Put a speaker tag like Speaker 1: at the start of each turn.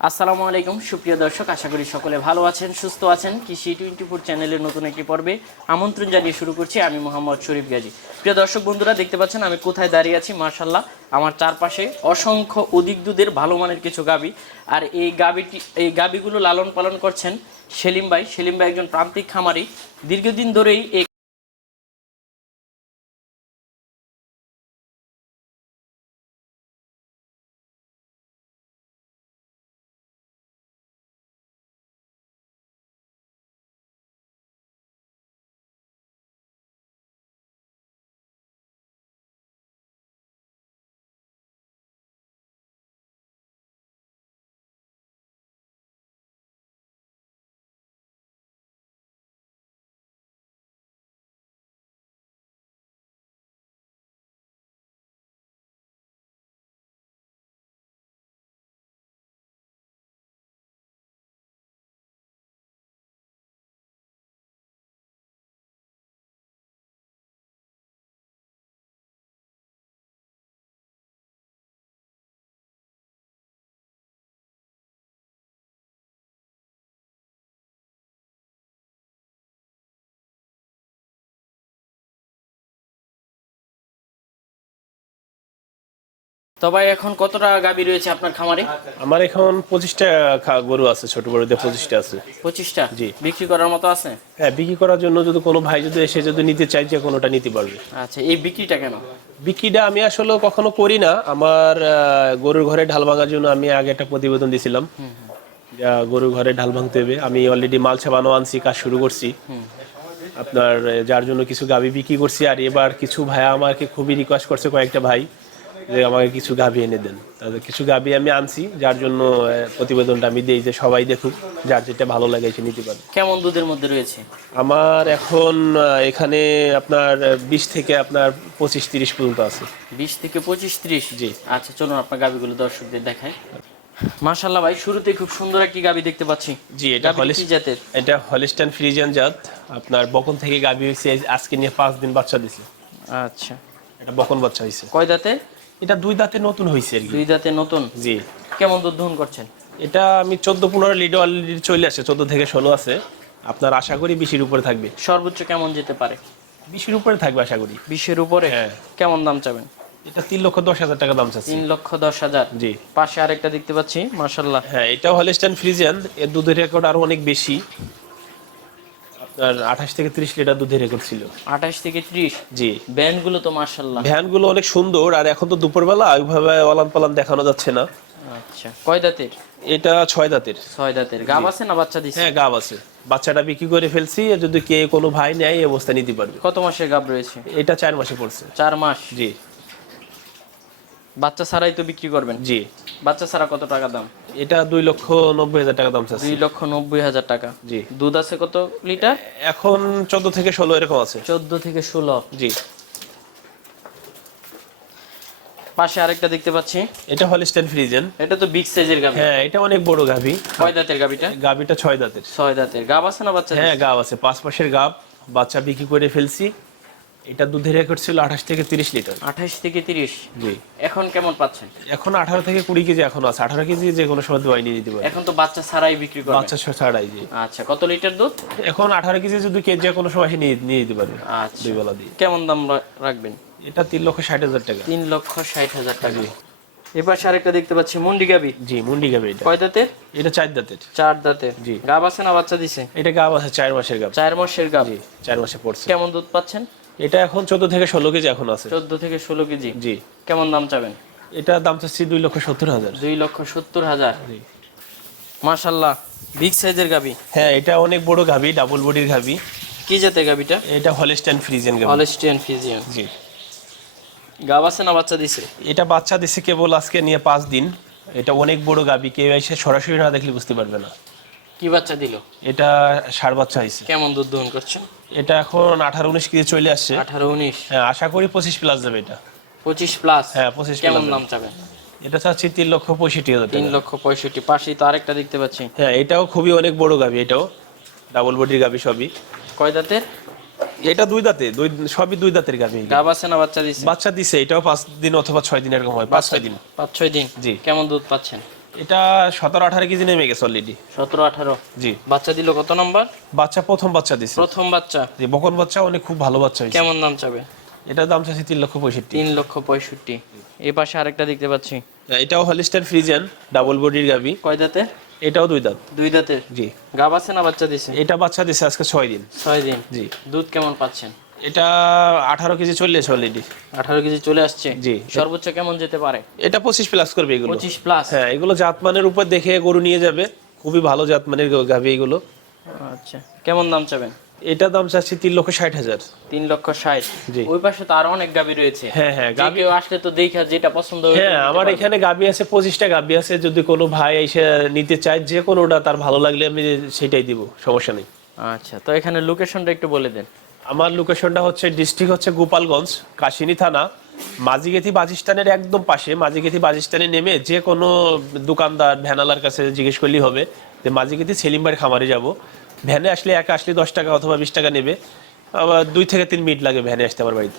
Speaker 1: আসসালামু আলাইকুম, সুপ্রিয় দর্শক, আশা করি সকলে ভালো আছেন, সুস্থ আছেন। কৃষি টোয়েন্টি ফোর চ্যানেলের নতুন একটি পর্বে আমন্ত্রণ জানিয়ে শুরু করছি আমি মোহাম্মদ শরীফ গাজী। প্রিয় দর্শক, বন্ধুরা, দেখতে পাচ্ছেন আমি কোথায় দাঁড়িয়ে আছি? মার্শাল্লাহ আমার চারপাশে অসংখ্য অধিক দুধের ভালো মানের কিছু গাবি। আর এই গাবিটি, এই গাবিগুলো লালন পালন করছেন সেলিম ভাই। সেলিম ভাই একজন প্রান্তিক খামারি। দীর্ঘদিন ধরেই এই তো ভাই এখন কত টাকা গাবি রয়েছে আপনার খামারে?
Speaker 2: আমার এখন পঁচিশটা গরু আছে ছোট বড়দের পঁচিশটা আছে।
Speaker 1: পঁচিশটা?
Speaker 2: জি।
Speaker 1: বিক্রি করার মতো আছে?
Speaker 2: হ্যাঁ বিক্রি করার জন্য যদি কোনো ভাই যদি এসে যদি নিতে চাই যে কোনোটা নিতে পারবে।
Speaker 1: আচ্ছা এই বিক্রিটা কেন?
Speaker 2: বিক্রিটা আমি আসলে কখনো করি না। আমার গরুর ঘরে ঢাল ভাঙার জন্য আমি আগে একটা প্রতিবেদন দিয়েছিলাম গরুর ঘরে ঢাল ভাঙতে হবে। আমি অলরেডি মাল ছাপানো আনছি কাজ শুরু করছি। আপনার যার জন্য কিছু গাভি বিক্রি করছি। আর এবার কিছু ভাই আমাকে খুবই রিকোয়েস্ট করছে কয়েকটা ভাই। যে আমাকে কিছু গাভি এনে দেন। তাদের কিছু গাভি আমি আনছি যার জন্য প্রতিবেদনটা আমি দিই যে সবাই দেখুক যার যেটা ভালো লাগে সে নিতে পারে।
Speaker 1: কেমন দুধের মধ্যে রয়েছে?
Speaker 2: আমার এখন এখানে আপনার বিশ থেকে আপনার পঁচিশ তিরিশ পর্যন্ত আছে।
Speaker 1: বিশ থেকে পঁচিশ ত্রিশ?
Speaker 2: জি।
Speaker 1: আচ্ছা চলুন আপনার গাবিগুলো দর্শকদের দেখায় মাশাল্লাহ ভাই শুরুতে খুব সুন্দর একটি গাবি দেখতে পাচ্ছি।
Speaker 2: জি এটা
Speaker 1: গাবিটি জাতের?
Speaker 2: এটা হলিস্টান ফ্রিজিয়ান জাত। আপনার বকন থেকে গাভী হয়েছে আজকে নিয়ে পাঁচ দিন বাচ্চা দিছে।
Speaker 1: আচ্ছা।
Speaker 2: এটা বকন বাচ্চা হয়েছে।
Speaker 1: কয় দাঁতে
Speaker 2: এটা দুই দাঁতে নতুন হয়েছে
Speaker 1: দুই দাঁতে নতুন?
Speaker 2: জি।
Speaker 1: কেমন দুধ দহন করছেন?
Speaker 2: এটা আমি চোদ্দ পনেরো লিটার অলরেডি চলে আসে চোদ্দ থেকে ষোলো আছে। আপনার আশা করি বিশের উপরে থাকবে।
Speaker 1: সর্বোচ্চ কেমন যেতে পারে?
Speaker 2: বিশের উপরে থাকবে আশা করি।
Speaker 1: বিশের উপরে?
Speaker 2: হ্যাঁ।
Speaker 1: কেমন দাম চাবেন?
Speaker 2: এটা তিন লক্ষ দশ হাজার টাকা দাম চাচ্ছি।
Speaker 1: তিন লক্ষ দশ হাজার।
Speaker 2: জি।
Speaker 1: পাশে আরেকটা দেখতে পাচ্ছি মাশাল্লাহ
Speaker 2: হ্যাঁ এটাও হলিস্টান ফ্রিজিয়ান এর দুধের রেকর্ড আরও অনেক বেশি। আঠাশ থেকে ত্রিশ লিটার দুধের রেকর্ড ছিল।
Speaker 1: আঠাশ থেকে ত্রিশ?
Speaker 2: জি।
Speaker 1: ব্যান্ডগুলো তো মাশাল্লাহ
Speaker 2: ভ্যানগুলো অনেক সুন্দর আর এখন তো দুপুরবেলা ওইভাবে অলান পালান দেখানো যাচ্ছে না।
Speaker 1: আচ্ছা কয় দাঁতের?
Speaker 2: এটা ছয় দাঁতের।
Speaker 1: ছয় দাঁতের। গাব আছে না বাচ্চা দিছে?
Speaker 2: হ্যাঁ গাব আছে। বাচ্চাটা বিক্রি করে ফেলছি আর যদি কে কোনো ভাই নেয় এই অবস্থা নিতে পারবে।
Speaker 1: কত মাসের গাব রয়েছে?
Speaker 2: এটা চার মাসে পড়ছে।
Speaker 1: চার মাস?
Speaker 2: জি।
Speaker 1: বাচ্চা ছাড়াই তো বিক্রি করবেন?
Speaker 2: জি।
Speaker 1: বাচ্চা ছাড়া কত টাকা দাম?
Speaker 2: এটা দুই লক্ষ নব্বই হাজার টাকা দাম চাচ্ছে।
Speaker 1: দুই লক্ষ নব্বই হাজার টাকা।
Speaker 2: জি।
Speaker 1: দুধ আছে কত লিটার?
Speaker 2: এখন চোদ্দ থেকে ষোলো এরকম আছে।
Speaker 1: চোদ্দ থেকে ষোলো।
Speaker 2: জি।
Speaker 1: পাশে আরেকটা দেখতে পাচ্ছি।
Speaker 2: এটা হলিস্টান ফ্রিজেন।
Speaker 1: এটা তো বিগ সাইজের গাবি
Speaker 2: হ্যাঁ এটা অনেক বড় গাভি।
Speaker 1: কয় দাঁতের গাবিটা
Speaker 2: গাভিটা ছয় দাঁতের।
Speaker 1: ছয় দাঁতের। গাব আছে না বাচ্চা
Speaker 2: হ্যাঁ গাব আছে। পাঁচ মাসের গাব বাচ্চা বিক্রি করে ফেলছি। এটা দুধের রেকর্ড ছিল আঠাশ থেকে তিরিশ লিটার
Speaker 1: আঠাশ থেকে তিরিশ।
Speaker 2: জি।
Speaker 1: এখন কেমন পাচ্ছেন?
Speaker 2: এখন আঠারো থেকে কুড়ি কেজি এখন আছে। আঠারো কেজি যে কোনো সময় দোয়াই নিয়ে দিতে পারে
Speaker 1: এখন তো বাচ্চা ছাড়াই বিক্রি করবেন
Speaker 2: বাচ্চা ছাড়াই জি।
Speaker 1: আচ্ছা কত লিটার দুধ?
Speaker 2: এখন আঠারো কেজি যদি কেজি কোনো সময় সে নিয়ে নিয়ে দিতে পারবে
Speaker 1: আচ্ছা।
Speaker 2: দুই বেলা দিয়ে।
Speaker 1: কেমন দাম রাখবেন?
Speaker 2: এটা তিন লক্ষ ষাট হাজার টাকা।
Speaker 1: তিন লক্ষ ষাট হাজার টাকা। এবার আরেকটা দেখতে পাচ্ছি মুন্ডি গাবি।
Speaker 2: জি মুন্ডি গাবে এটা।
Speaker 1: কয় দাঁতের?
Speaker 2: এটা চার দাঁতের।
Speaker 1: চার দাঁতের।
Speaker 2: জি।
Speaker 1: গাব আছে না বাচ্চা দিছে?
Speaker 2: এটা গাব আছে চার মাসের গাব।
Speaker 1: চার মাসের গাব।
Speaker 2: জি চার মাসে পড়ছে।
Speaker 1: কেমন দুধ পাচ্ছেন?
Speaker 2: এটা এখন চোদ্দ থেকে ষোলো কেজি এখন আছে।
Speaker 1: চোদ্দ থেকে ষোলো কেজি।
Speaker 2: জি।
Speaker 1: কেমন দাম চাবেন?
Speaker 2: এটা দাম চাচ্ছি দুই লক্ষ সত্তর হাজার।
Speaker 1: দুই লক্ষ সত্তর হাজার।
Speaker 2: জি।
Speaker 1: মাশাল্লাহ বিগ সাইজের গাবি।
Speaker 2: হ্যাঁ এটা অনেক বড় গাভি ডাবল বডির গাভি
Speaker 1: কি জাতের গাবিটা?
Speaker 2: এটা হলিস্টান ফ্রিজিয়ান গাভি
Speaker 1: হলস্টিয়ান ফিজিয়ান
Speaker 2: জি।
Speaker 1: গাব আছে না বাচ্চা দিছে?
Speaker 2: এটা বাচ্চা দিছে কেবল আজকে নিয়ে পাঁচ দিন। এটা অনেক বড় গাভি কেউ এসে সরাসরি না দেখলে বুঝতে পারবে না।
Speaker 1: কি বাচ্চা দিল?
Speaker 2: এটা সার বাচ্চা হয়েছে।
Speaker 1: কেমন দুধ দহন করছে?
Speaker 2: এটা এখন আঠারো উনিশ কেজি চলে আসছে।
Speaker 1: আঠারো উনিশ?
Speaker 2: হ্যাঁ আশা করি পঁচিশ প্লাস যাবে এটা।
Speaker 1: পঁচিশ প্লাস
Speaker 2: হ্যাঁ পঁচিশ
Speaker 1: কেমন দাম চাবেন
Speaker 2: এটা চাচ্ছি তিন লক্ষ পঁয়ষট্টি হাজার
Speaker 1: তিন লক্ষ পঁয়ষট্টি পাশেই তো আরেকটা দেখতে পাচ্ছি।
Speaker 2: হ্যাঁ এটাও খুবই অনেক বড় গাভি এটাও। ডাবল বডির গাভি সবই।
Speaker 1: কয় দাঁতের?
Speaker 2: এটা দুই দাঁতে দুই সবই দুই দাঁতের গাভি
Speaker 1: গাব আছে না বাচ্চা দিছে?
Speaker 2: বাচ্চা দিছে এটাও পাঁচ দিন অথবা ছয় দিন এরকম হয় পাঁচ ছয় দিন।
Speaker 1: পাঁচ ছয় দিন।
Speaker 2: জি।
Speaker 1: কেমন দুধ পাচ্ছেন?
Speaker 2: এটা সতেরো আঠারো কেজি নেমে গেছে অলরেডি
Speaker 1: সতেরো আঠারো।
Speaker 2: জি।
Speaker 1: বাচ্চা দিল কত নম্বর?
Speaker 2: বাচ্চা প্রথম বাচ্চা দিছে।
Speaker 1: প্রথম বাচ্চা।
Speaker 2: জি বকন বাচ্চা অনেক খুব ভালো বাচ্চা হয়েছে।
Speaker 1: কেমন দাম চাবে?
Speaker 2: এটার দাম চাচ্ছি তিন লক্ষ পঁয়ষট্টি।
Speaker 1: তিন লক্ষ পঁয়ষট্টি। এই পাশে আরেকটা দেখতে পাচ্ছি।
Speaker 2: এটাও হলিস্টার ফ্রিজেন ডাবল বডির গাবি
Speaker 1: কয় দাঁতে
Speaker 2: এটাও দুই দাঁত।
Speaker 1: দুই দাঁতের?
Speaker 2: জি।
Speaker 1: গাব আছে না বাচ্চা দিছে?
Speaker 2: এটা বাচ্চা দিছে আজকে ছয় দিন।
Speaker 1: ছয় দিন।
Speaker 2: জি।
Speaker 1: দুধ কেমন পাচ্ছেন?
Speaker 2: এটা আঠারো কেজি চলে এসে অলরেডি
Speaker 1: আঠারো কেজি চলে আসছে?
Speaker 2: জি।
Speaker 1: সর্বোচ্চ কেমন যেতে পারে?
Speaker 2: এটা পঁচিশ প্লাস করবে এগুলো।
Speaker 1: পঁচিশ প্লাস
Speaker 2: হ্যাঁ এগুলো জাতমানের উপর দেখে গরু নিয়ে যাবে। খুবই ভালো জাতমানের গাভি এগুলো।
Speaker 1: আচ্ছা কেমন দাম চাবেন?
Speaker 2: এটা দাম চাচ্ছি তিন লক্ষ ষাট হাজার।
Speaker 1: তিন লক্ষ ষাট। ওই পাশে তো আরও অনেক গাবি রয়েছে।
Speaker 2: হ্যাঁ হ্যাঁ গাভি
Speaker 1: আসলে তো দেখা যেটা পছন্দ হবে
Speaker 2: হ্যাঁ আমার এখানে গাবি আছে পঁচিশটা গাবি আছে। যদি কোনো ভাই এসে নিতে চায় যে কোনোটা তার ভালো লাগলে আমি সেটাই দিব সমস্যা নেই।
Speaker 1: আচ্ছা তো এখানে লোকেশনটা একটু বলে দেন।
Speaker 2: আমার লোকেশনটা হচ্ছে ডিস্ট্রিক্ট হচ্ছে গোপালগঞ্জ, কাশিনী থানা। মাঝিগেথি বাজিস্তানের একদম পাশে, মাঝিগেথি বাজিস্তানে নেমে যে কোনো দোকানদার, ভ্যানালার কাছে জিজ্ঞেস করলেই হবে যে, মাঝিগেথি সেলিমবাড়ি খামারে যাব। ভ্যানে আসলে একা আসলে দশ টাকা অথবা বিশ টাকা নেবে। আবার দুই থেকে তিন মিনিট লাগে ভ্যানে আসতে আমার বাড়িতে।